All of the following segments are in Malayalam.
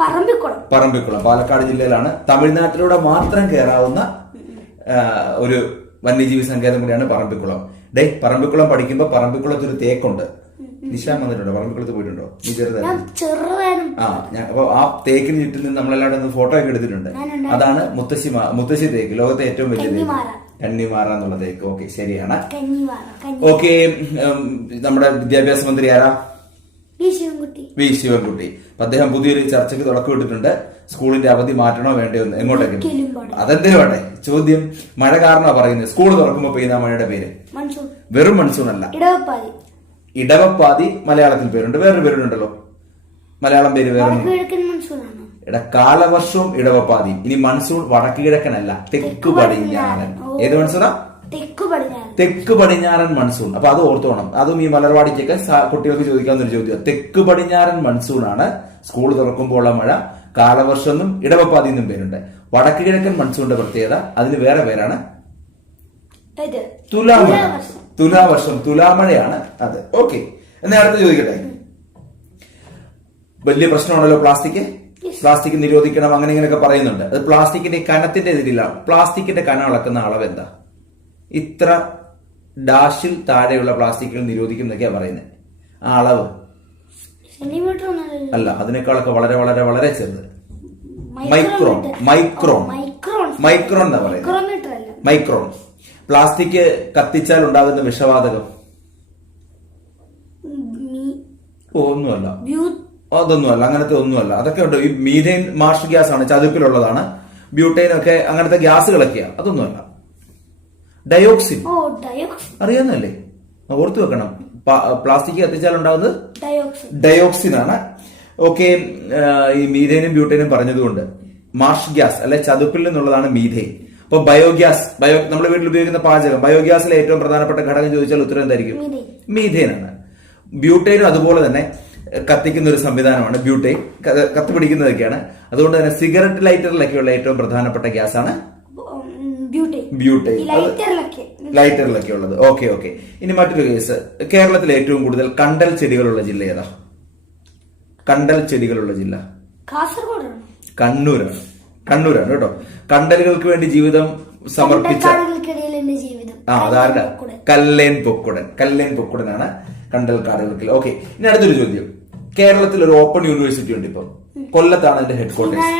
പറമ്പിക്കുളം പാലക്കാട് ജില്ലയിലാണ്. തമിഴ്നാട്ടിലൂടെ മാത്രം കയറാവുന്ന ഒരു വന്യജീവി സങ്കേതം കൂടിയാണ് പറമ്പിക്കുളം. പറമ്പിക്കുളം പഠിക്കുമ്പോ പറമ്പിക്കുളത്ത് ഒരു തേക്കുണ്ട്. നിശാൻ വന്നിട്ടുണ്ടോ? പറമ്പിക്കുളത്ത് പോയിട്ടുണ്ടോ? നീ ചെറുതായിരുന്നു. അപ്പൊ ആ തേക്കിന് ചുറ്റും നമ്മളെല്ലാവരും ഒന്ന് ഫോട്ടോ ഒക്കെ എടുത്തിട്ടുണ്ട്. അതാണ് മുത്തശ്ശി തേക്ക്, ലോകത്തെ ഏറ്റവും വലിയ തേക്ക്, കന്നിമാറ എന്നുള്ള തേക്ക്. ഓക്കെ, ശരിയാണ്. ഓക്കെ, നമ്മുടെ വിദ്യാഭ്യാസ മന്ത്രി ആരാ? വി ശിവൻകുട്ടി. അദ്ദേഹം പുതിയൊരു ചർച്ചയ്ക്ക് തുടക്കമിട്ടിട്ടുണ്ട്. സ്കൂളിന്റെ അവധി മാറ്റണോ വേണ്ടയോ എന്ന്. എങ്ങോട്ടേക്കും? അതെന്തിനു വേണ്ടേ? ചോദ്യം മഴ കാരണമാണ് പറയുന്നത്. സ്കൂൾ തുറക്കുമ്പോ പെയ്യുന്ന മഴയുടെ പേര് വെറും മൺസൂൺ അല്ല, ഇടവപ്പാതി. മലയാളത്തിൽ പേരുണ്ട്, വേറൊരു പേരുണ്ടല്ലോ മലയാളം പേര് വേറെ. കാലവർഷവും ഇടവപ്പാതി. ഇനി മൺസൂൺ വടക്ക് കിഴക്കനല്ല, തെക്ക് പടിഞ്ഞാറൻ. ഏത് മൺസൂണാ? തെക്ക് പടിഞ്ഞാറൻ മൺസൂൺ. അപ്പൊ അത് ഓർത്തോണം. അതും ഈ മലർവാടിക്കൊക്കെ കുട്ടികൾക്ക് ചോദിക്കാവുന്ന ഒരു ചോദ്യം. തെക്ക് പടിഞ്ഞാറൻ മൺസൂൺ ആണ് സ്കൂൾ തുറക്കുമ്പോൾ ഉള്ള മഴ. കാലവർഷം എന്നും ഇടവപ്പാതി എന്നും പേരുണ്ട്. വടക്ക് കിഴക്കൻ മൺസൂണിന്റെ പ്രത്യേകത അതിന് വേറെ പേരാണ്, തുലാമഴ. തുലാവർഷം, തുലാമഴയാണ് അത്. ഓക്കെ, എന്നാ അടുത്ത് ചോദിക്കട്ടെ. വലിയ പ്രശ്നമാണല്ലോ പ്ലാസ്റ്റിക് നിരോധിക്കണം, അങ്ങനെ ഇങ്ങനെയൊക്കെ പറയുന്നുണ്ട്. അത് പ്ലാസ്റ്റിക്കിന്റെ കനത്തിന്റെ ഇതിലാണ്. പ്ലാസ്റ്റിക്കിന്റെ കനം അളക്കുന്ന അളവ് എന്താ? ഇത്ര ഡാഷിൽ താഴെയുള്ള പ്ലാസ്റ്റിക്കുകൾ നിരോധിക്കും എന്നൊക്കെയാ പറയുന്നത്. ആ അളവ് അല്ല, അതിനേക്കാളൊക്കെ വളരെ വളരെ വളരെ ചെറുത്. മൈക്രോൺ എന്നാ പറയുന്നത്. മൈക്രോൺ. പ്ലാസ്റ്റിക് കത്തിച്ചാൽ ഉണ്ടാകുന്ന വിഷവാതകം ഒന്നുമല്ല, അതൊന്നുമല്ല, അങ്ങനത്തെ ഒന്നുമല്ല. അതൊക്കെ ഉണ്ട്. ഈ മീഥൈൻ മാർഷ് ഗ്യാസ് ആണ്, ചതുപ്പിലുള്ളതാണ്. ബ്യൂട്ടൈൻ ഒക്കെ അങ്ങനത്തെ ഗ്യാസുകളൊക്കെയാ, അതൊന്നുമല്ല. ഡയോക്സിൻ അറിയാന്നല്ലേ? ഓർത്തു വെക്കണം. പ്ലാസ്റ്റിക് കത്തിച്ചാൽ ഉണ്ടാകുന്നത് ഡയോക്സിൻ ആണ്. ഓക്കെ, ഈ മീഥൈനും ബ്യൂട്ടൈനും പറഞ്ഞതുകൊണ്ട് മാർഷ് ഗ്യാസ് അല്ലെ, ചതുപ്പിൽ നിന്നുള്ളതാണ് മീഥൈൻ. അപ്പൊ ബയോഗ്യാസ്, നമ്മുടെ വീട്ടിൽ ഉപയോഗിക്കുന്ന പാചകം, ബയോഗ്യാസിലെ ഏറ്റവും പ്രധാനപ്പെട്ട ഘടകം ചോദിച്ചാൽ ഉത്തരം എന്തായിരിക്കും? മീഥൈൻ ആണ്. ബ്യൂട്ടൈനും അതുപോലെ തന്നെ കത്തിക്കുന്ന ഒരു സംവിധാനമാണ്. ബ്യൂട്ടൈൻ കത്തിപ്പിടിക്കുന്നതൊക്കെയാണ്. അതുകൊണ്ട് തന്നെ സിഗരറ്റ് ലൈറ്ററിലൊക്കെയുള്ള ഏറ്റവും പ്രധാനപ്പെട്ട ഗ്യാസ് ആണ് ബ്യൂട്ടൈൻ, ലൈറ്ററിലൊക്കെ ഉള്ളത്. ഓക്കെ. ഇനി മറ്റൊരു കേസ്. കേരളത്തിലെ ഏറ്റവും കൂടുതൽ കണ്ടൽ ചെടികളുള്ള ജില്ല ഏതാ? കണ്ടൽ ചെടികളുള്ള ജില്ല കണ്ണൂരാണ് കേട്ടോ. കണ്ടലുകൾക്ക് വേണ്ടി ജീവിതം സമർപ്പിച്ച അതാരുടെ? കല്ലേൻ പൊക്കുടനാണ് കണ്ടൽ കാടുകൾക്ക്. ഓക്കെ, ഇനി അടുത്തൊരു ചോദ്യം. കേരളത്തിൽ ഒരു ഓപ്പൺ യൂണിവേഴ്സിറ്റി ഉണ്ട്. ഇപ്പം കൊല്ലത്താണ് അതിന്റെ ഹെഡ് ക്വാർട്ടേഴ്സ്.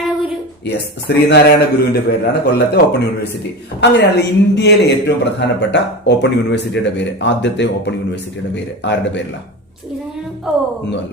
യെസ്, ശ്രീനാരായണ ഗുരുവിന്റെ പേരിലാണ് കൊല്ലത്തെ ഓപ്പൺ യൂണിവേഴ്സിറ്റി. അങ്ങനെയാണ് ഇന്ത്യയിലെ ഏറ്റവും പ്രധാനപ്പെട്ട ഓപ്പൺ യൂണിവേഴ്സിറ്റിയുടെ പേര്. ആദ്യത്തെ ഓപ്പൺ യൂണിവേഴ്സിറ്റിയുടെ പേര് ആരുടെ പേരിലാണ്? ഒന്നുമല്ല.